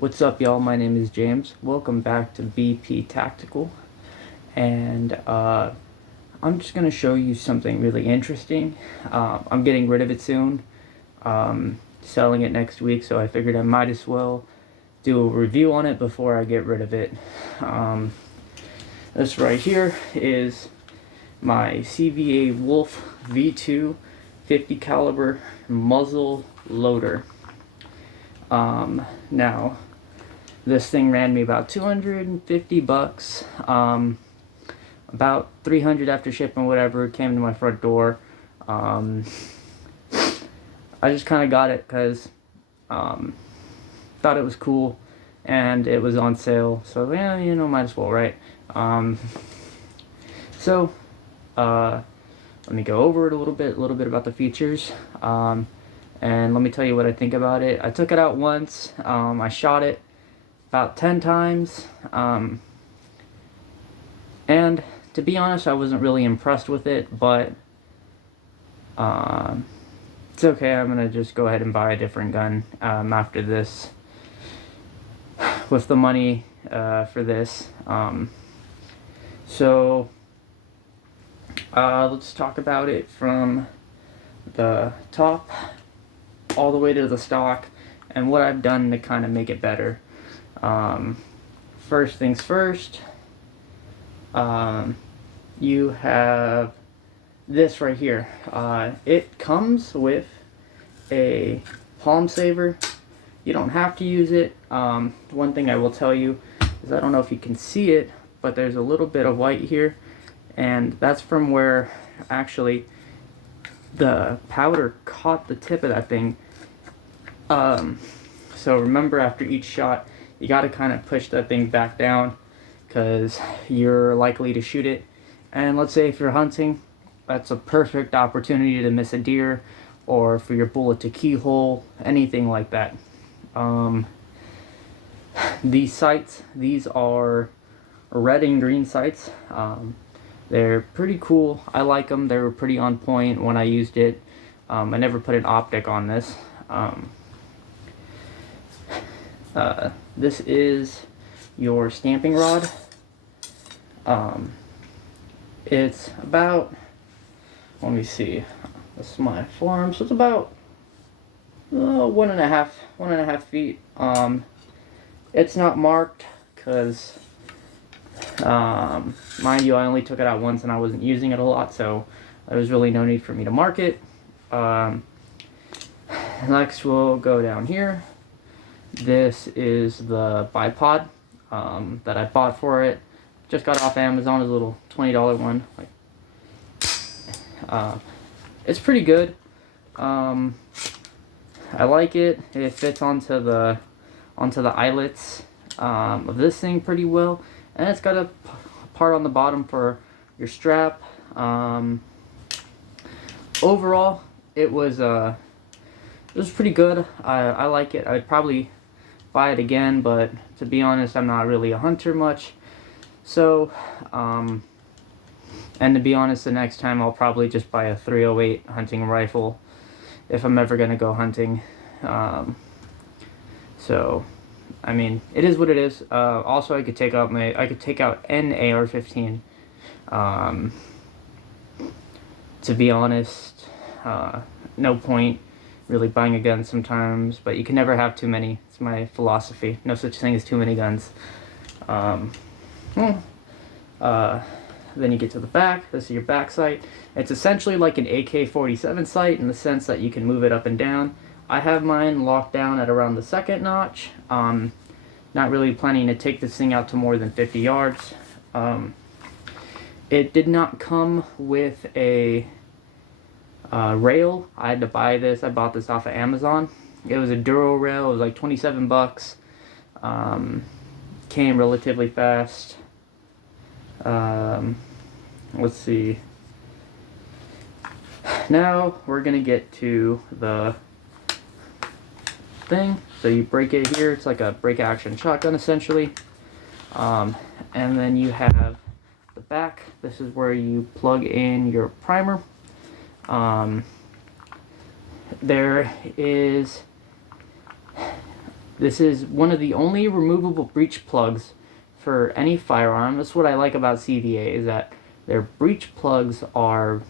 What's up, y'all? My name is James. Welcome back to BP Tactical, and I'm just gonna show you something really interesting. I'm getting rid of it soon, selling it next week, so I figured I might as well do a review on it before I get rid of it. This right here is my CVA WOLF V2 50 caliber muzzle loader. Now, this thing ran me about 250 bucks, about 300 after shipping, whatever. It came to my front door. I just kind of got it because thought it was cool and it was on sale, so yeah, might as well, right? So let me go over it a little bit about the features, and let me tell you what I think about it. I took it out once. I shot it about 10 times, and to be honest, I wasn't really impressed with it, but it's okay. I'm gonna just go ahead and buy a different gun after this, with the money for this. So let's talk about it from the top all the way to the stock and what I've done to kind of make it better. First things first, you have this right here. It comes with a palm saver. You don't have to use it. One thing I will tell you is, I don't know if you can see it, but there's a little bit of white here, and that's from where actually the powder caught the tip of that thing. So remember, after each shot, you got to kind of push that thing back down, because you're likely to shoot it. And let's say if you're hunting, that's a perfect opportunity to miss a deer, or for your bullet to keyhole, anything like that. These sights, these are red and green sights. They're pretty cool. I like them. They were pretty on point when I used it. I never put an optic on this. This is your stamping rod. It's about, let me see, this is my forearm, so it's about 1.5 feet. It's not marked because, mind you, I only took it out once and I wasn't using it a lot, so there was really no need for me to mark it. Next, we'll go down here. This is the bipod that I bought for it. Just got off Amazon, a little $20 one. It's pretty good. I like it. It fits onto the eyelets of this thing pretty well, and it's got a part on the bottom for your strap. Overall, it was pretty good. I like it. I'd probably buy it again, but to be honest, I'm not really a hunter much. So, and to be honest, the next time I'll probably just buy a 308 hunting rifle if I'm ever gonna go hunting. So, I mean, it is what it is. Also, I could take out an AR-15. To be honest, no point really buying a gun sometimes, but you can never have too many. It's my philosophy. No such thing as too many guns. Then you get to the back. This is your back sight. It's essentially like an AK-47 sight in the sense that you can move it up and down. I have mine locked down at around the second notch. Not really planning to take this thing out to more than 50 yards. It did not come with a rail. I had to buy this. I bought this off of Amazon. It was a Duro rail. It was like 27 bucks. Came relatively fast. Let's see. Now we're gonna get to the thing. So you break it here. It's like a break action shotgun essentially. And then you have the back. This is where you plug in your primer. There is This is one of the only removable breech plugs for any firearm. That's what I like about CVA, is that their breech plugs are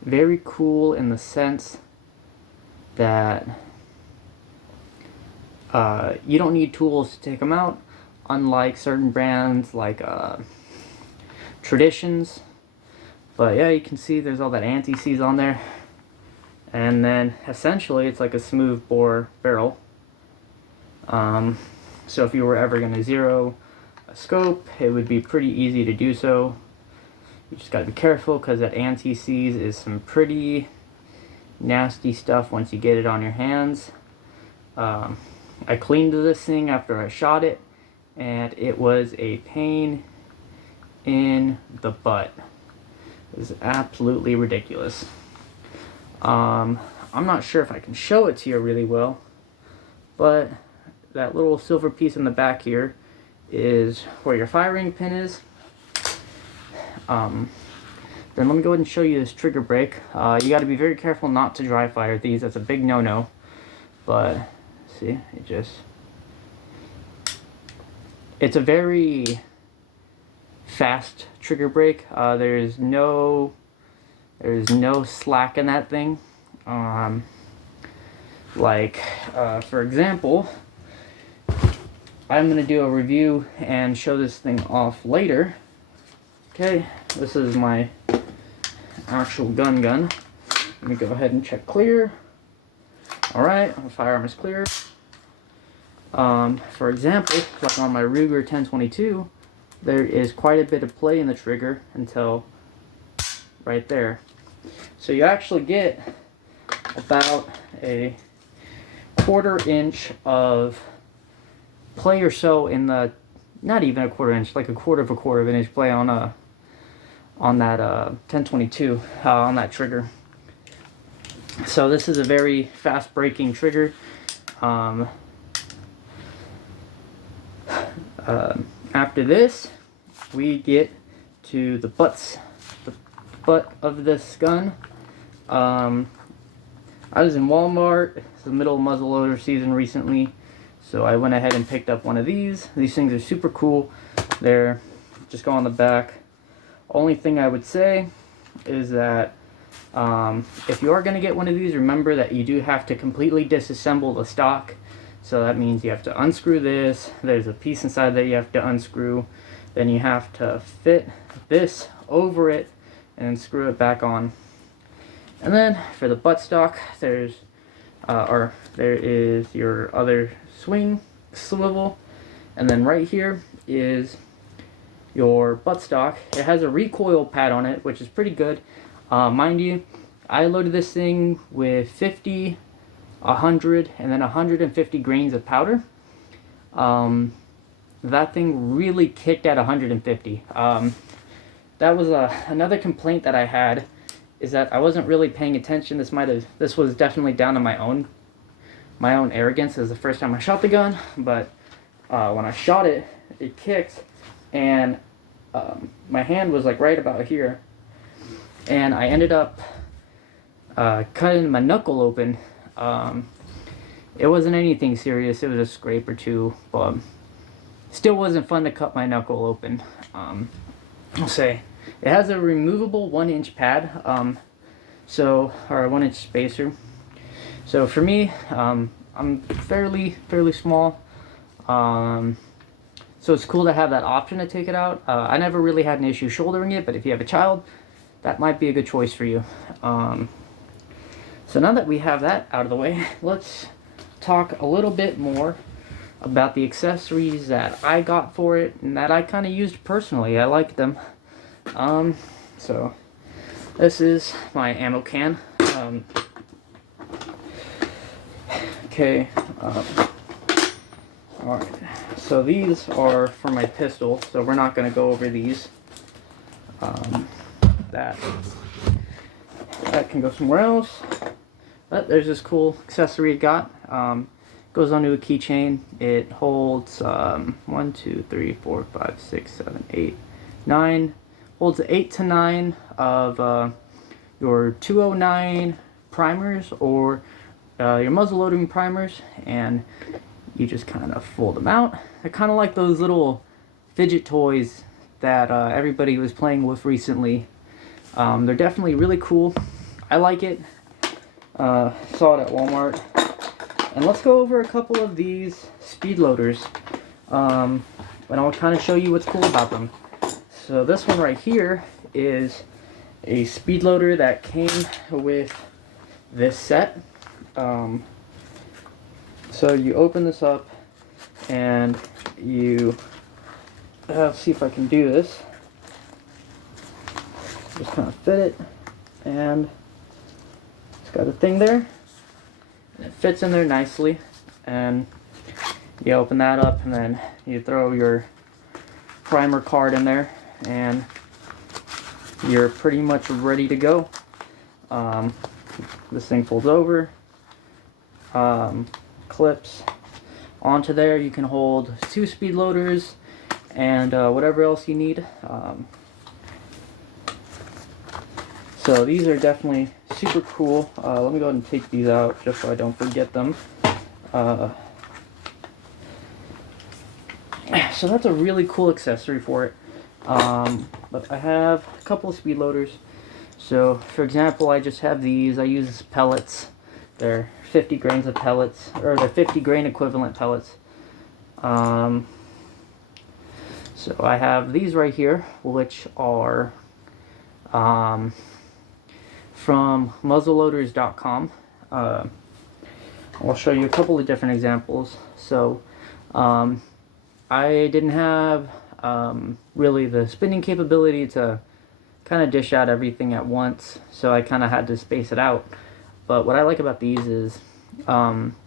very cool in the sense that you don't need tools to take them out, unlike certain brands like Traditions. But yeah, you can see there's all that anti-seize on there, and then essentially it's like a smooth bore barrel. So if you were ever going to zero a scope, it would be pretty easy to do so. You just got to be careful, because that anti-seize is some pretty nasty stuff once you get it on your hands. I cleaned this thing after I shot it, and it was a pain in the butt. It was absolutely ridiculous. I'm not sure if I can show it to you really well, but that little silver piece in the back here is where your firing pin is. Then let me go ahead and show you this trigger brake. You got to be very careful not to dry fire these. That's a big no-no. But see, it's a very fast trigger brake. There's no slack in that thing. For example, I'm going to do a review and show this thing off later. Okay, this is my actual gun. Let me go ahead and check clear. Alright, the firearm is clear. For example, like on my Ruger 1022, there is quite a bit of play in the trigger until right there. So you actually get about a 1/4 inch of play or so in the, not even a 1/4 inch, like a 1/4 of an inch play on that 1022 on that trigger. So this is a very fast braking trigger. After this, we get to the butt of this gun. I was in Walmart. It's the middle of muzzleloader season recently, so I went ahead and picked up one of these. These things are super cool. They're just go on the back. Only thing I would say is that if you are going to get one of these, remember that you do have to completely disassemble the stock. So that means you have to unscrew this. There's a piece inside that you have to unscrew. Then you have to fit this over it and screw it back on. And then for the buttstock, there is your other swing swivel, and then right here is your buttstock. It has a recoil pad on it, which is pretty good. Mind you, I loaded this thing with 50, 100, and then 150 grains of powder. That thing really kicked at 150. That was another complaint that I had, is that I wasn't really paying attention. This was definitely down to my own arrogance. It was the first time I shot the gun, but when I shot it, it kicked, and my hand was like right about here, and I ended up cutting my knuckle open. It wasn't anything serious. It was a scrape or two, but still wasn't fun to cut my knuckle open. I'll say it has a removable 1-inch pad, or a 1-inch spacer. So for me, I'm fairly small, so it's cool to have that option to take it out. I never really had an issue shouldering it, but if you have a child, that might be a good choice for you. So now that we have that out of the way, let's talk a little bit more about the accessories that I got for it and that I kind of used personally. I like them. So this is my ammo can. Okay. Alright. So these are for my pistol, so we're not going to go over these. That can go somewhere else. But there's this cool accessory it got. Goes onto a keychain. It holds 1, 2, 3, 4, 5, 6, 7, 8, 9. Holds 8 to 9 of your 209 primers or your muzzle loading primers, and you just kind of fold them out. They're kind of like those little fidget toys that everybody was playing with recently. They're definitely really cool. I like it. Saw it at Walmart. And let's go over a couple of these speed loaders. And I'll kind of show you what's cool about them. So this one right here is a speed loader that came with this set. So you open this up and you see if I can do this. Just kind of fit it, and it's got a thing there. And it fits in there nicely, and you open that up, and then you throw your primer card in there, and you're pretty much ready to go. This thing folds over, clips onto there. You can hold 2 speed loaders and whatever else you need. So these are definitely super cool. Let me go ahead and take these out just so I don't forget them. So that's a really cool accessory for it. But I have a couple of speed loaders. So for example, I just have these. I use pellets. They're 50 grains of pellets, or they're 50 grain equivalent pellets. So I have these right here, which are from muzzleloaders.com. I'll show you a couple of different examples. So I didn't have really the spinning capability to kind of dish out everything at once, so I kind of had to space it out. But what I like about these is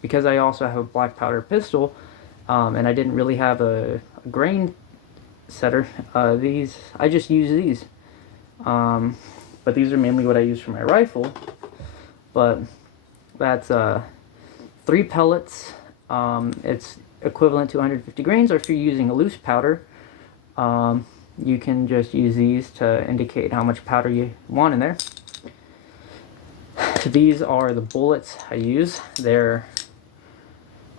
because I also have a black powder pistol, and I didn't really have a grain setter, these I just use these. But these are mainly what I use for my rifle. But that's 3 pellets. It's equivalent to 150 grains, or if you're using a loose powder, you can just use these to indicate how much powder you want in there. So these are the bullets I use. They're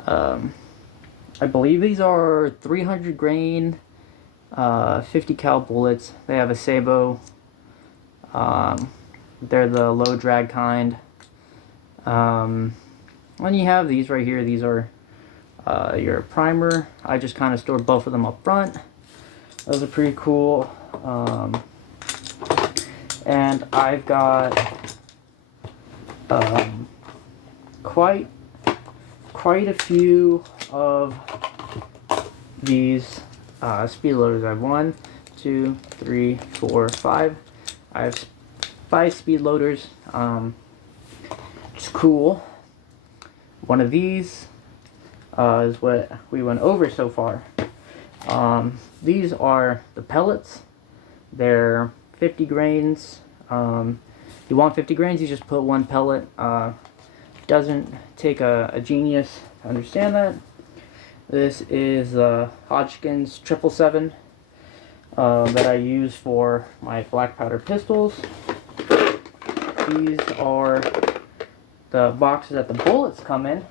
I believe these are 300 grain 50 cal bullets. They have a sabot. They're the low drag kind. When you have these right here, these are your primer. I just kind of store both of them up front. Those are pretty cool. And I've got quite a few of these speed loaders. I have 1, 2, 3, 4, 5. I have 5 speed loaders. It's cool. One of these is what we went over so far. These are the pellets. They're 50 grains. You want 50 grains, you just put 1 pellet. Doesn't take a genius to understand that. This is Hodgkin's 777 that I use for my black powder pistols. These are the boxes that the bullets come in.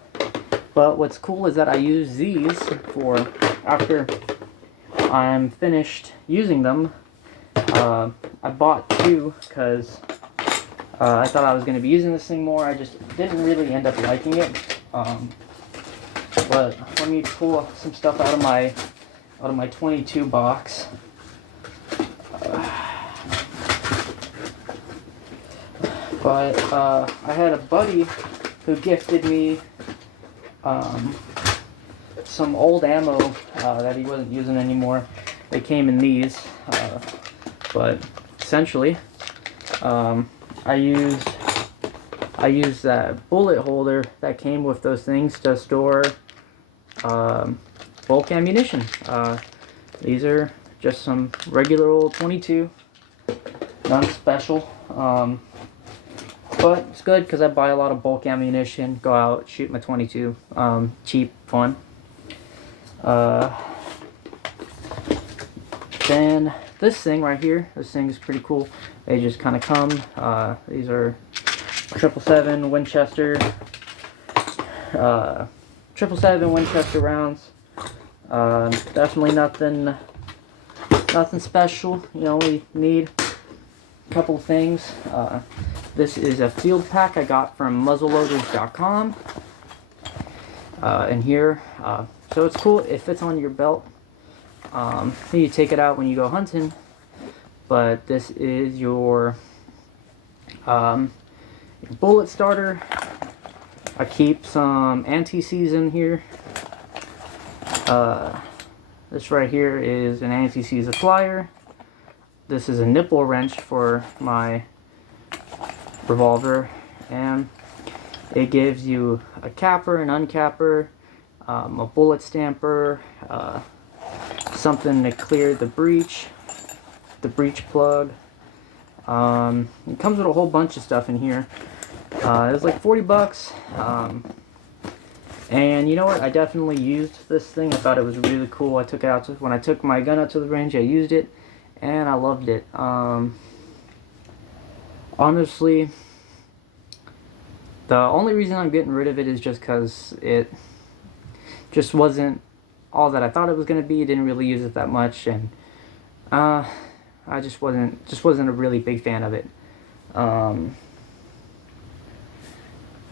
But what's cool is that I use these for after I'm finished using them. I bought 2 because I thought I was going to be using this thing more. I just didn't really end up liking it. But let me pull some stuff out of my 22 box. But I had a buddy who gifted me some old ammo that he wasn't using anymore. They came in these, but essentially I used that bullet holder that came with those things to store bulk ammunition. These are just some regular old 22, nothing special. But it's good because I buy a lot of bulk ammunition, go out, shoot my 22, cheap, fun. Then this thing right here, this thing is pretty cool. They just kind of come. These are 777 Winchester 777 Winchester rounds. Definitely nothing special. You only need a couple things. This is a field pack I got from muzzleloaders.com. And here, so it's cool. It fits on your belt. You take it out when you go hunting. But this is your bullet starter. I keep some anti-seize in here. This right here is an anti-seize flyer. This is a nipple wrench for my revolver, and it gives you a capper, an uncapper, a bullet stamper, something to clear the breech plug. It comes with a whole bunch of stuff in here. It was like 40 bucks. And you know what? I definitely used this thing. I thought it was really cool. I took it out when I took my gun out to the range. I used it, and I loved it. Honestly, the only reason I'm getting rid of it is just because it just wasn't all that I thought it was going to be. Didn't really use it that much, and I just wasn't a really big fan of it.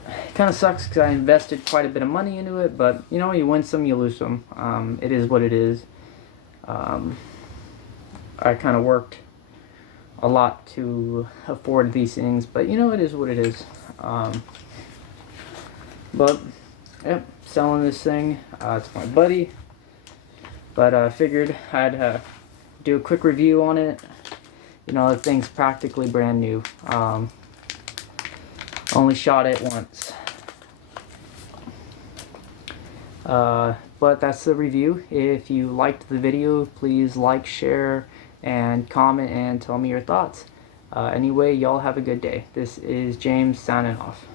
It kind of sucks because I invested quite a bit of money into it, but you know, you win some, you lose some. It is what it is. I kind of worked a lot to afford these things, but you know, it is what it is. But yep, selling this thing. It's my buddy, but I figured I'd do a quick review on it. You know, the thing's practically brand new. Only shot it once. But that's the review. If you liked the video, please like, share, and comment and tell me your thoughts. Anyway, y'all have a good day. This is James signing off.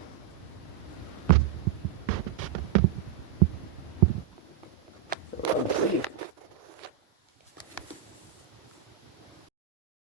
So, let's see.